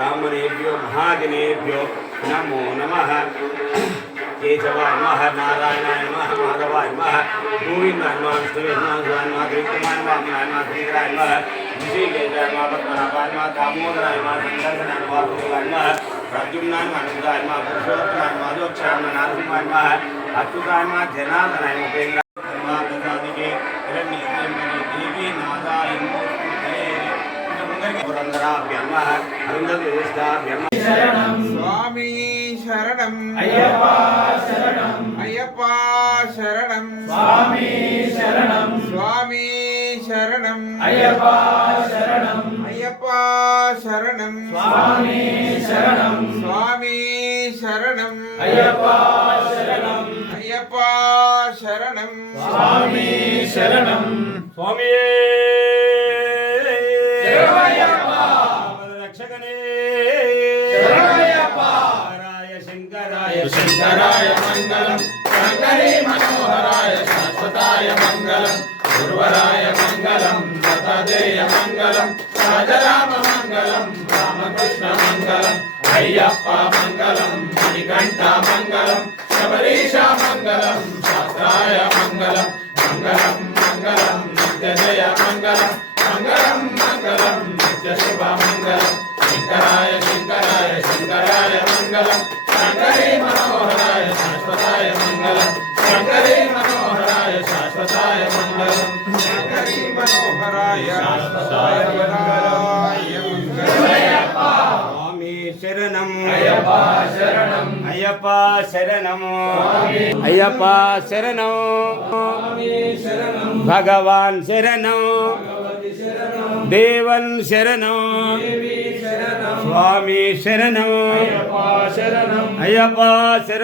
ब्राह्मणेभ्यो महाजनेभ्यो नमो नमः। केशवाय नमः, नारायणाय नमः, माधवाय नमः, गोविन्दाय नमः, विष्णुवे नमः, शिवाय नमः, त्रिविक्रमाय नमः, वामनाय नमः, श्रीधराय नमः, ऋषिकेशाय नमः, पद्मनाभाय नमः, दामोदराय नमः, संकर्षणाय नमः, वासुदेवाय नमः, प्रद्युम्नाय नमः, अनिरुद्धाय नमः, पुरुषोत्तमाय नमः, अधोक्षराय नमः, नारसिंहाय नमः, अच्युताय नमः, जनार्दनाय नमः, उपेन्द्राय नमः, प्रसादिके हिरण्यकेशवाय देवी नादाय नमः, पुरंदराभ्यां नमः, अरुन्धतीश्वराभ्यां नमः। स्वामी शरणं अय्यप्पा शरणं अय्यप्पा शरणं स्वामी शरणं स्वामी शरणं अय्यप्पा शरणं अय्यप्पा शरणं स्वामी शरणं स्वामी शरणं अय्यप्पा शरणं अय्यप्पा शरणं स्वामी शरणं स्वामी शरणमय्यप्पा रक्षकने शरणमय्यप्पा शंकराय मंगलम शंकरी मनोहराय शाश्वताय मंगलम गुरुवराय मंगलम दत्तात्रेय मंगलम राजराम मंगलम रामकृष्ण मंगलम अय्यप्पा मंगलम मणिकंठा मंगलम शबरीश मंगलम शास्त्राय मंगलम मंगलम मंगलम नित्य जय मंगलम मंगलम मंगलम नित्य शिव मंगलम शंकराय शंकराय शंकराय मंगलम शंकरी मनोहराय शाश्वताय मंगलम शंकरी मनोहराय शाश्वताय मंगलम शंकरी मनोहराय शाश्वताय मंगलम। स्वामी शरणम अय्यप्पा शरणं अय्यप्पा शरणम अय्यप्पा शरणम स्वामी शरणं भगवान शरणम भगवती शरणं देवन शरणम देवी शरणं स्वामी शरणम अय्यप्पा शरणं अय्यप्पा शरणम।